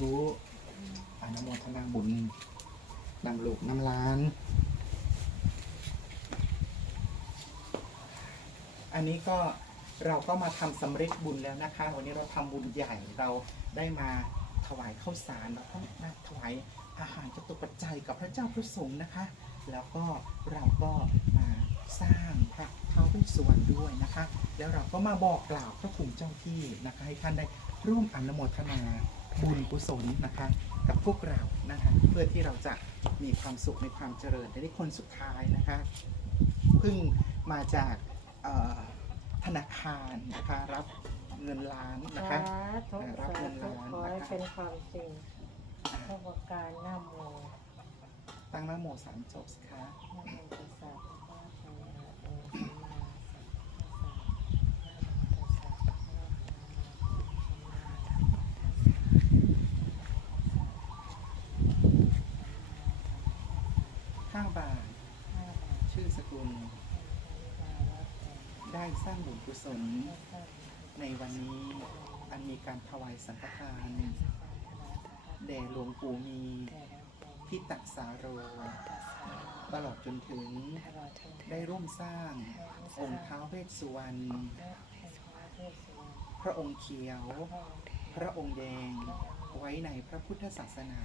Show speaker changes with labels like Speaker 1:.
Speaker 1: ธุอนุโมทนาบุญนำลูกน้ำล้าน อันนี้ก็เราก็มาทำสำเร็จบุญแล้วนะคะ วันนี้เราทำบุญใหญ่เราได้มาถวายข้าวสารแล้วก็มาถวายอาหารจตุปัจจัยกับพระเจ้าพระสงฆ์นะคะ แล้วก็เราก็มาสร้างพระเท้าเป็นส่วนด้วยนะคะ แล้วเราก็มาบอกกล่าวพระคุณเจ้าที่นะคะ ให้ท่านได้ร่วมอนุโมทนา บุญกุศลนะคะ กับพวกเรานะคะเพื่อที่เราจะมีความสุขในความเจริญในคนสุดท้ายนะคะเพิ่งมาจากเอ่อธนาคารนะคะรับเงินล้านนะคะ
Speaker 2: สาธุ
Speaker 1: รับ
Speaker 2: สา
Speaker 1: เงิน
Speaker 2: ธุ
Speaker 1: ล้าน
Speaker 2: ขอให้
Speaker 1: นะคะ
Speaker 2: เป็นความจริงพระประการหน้าโม
Speaker 1: ตั้งนะโมสามจบสิคะ
Speaker 2: นะโมตัสสะภะคะวะโตอะระหะโตสัมมาสัมพุทธัสสะนะโมตัสสะภะคะวะโตอะระหะโตสัมมาสัมพุทธัสสะ
Speaker 1: ห้าบาท
Speaker 2: ห้าบาท
Speaker 1: ชื่อสกุล ได้สร้างบุญกุศล ในวันนี้อันมีการถวายสังฆทานแด่หลวงปู่มี
Speaker 2: แด่เราเป็น
Speaker 1: พิตักสาโร
Speaker 2: ต
Speaker 1: ลอดจนถึงได้ร่วมสร้างองค์เท้าเว
Speaker 2: เพชรวาเทศสุวรรณ
Speaker 1: พระองค์เขียว
Speaker 2: พระองค์
Speaker 1: แดงไว้ใน
Speaker 2: พระพุทธศาสนา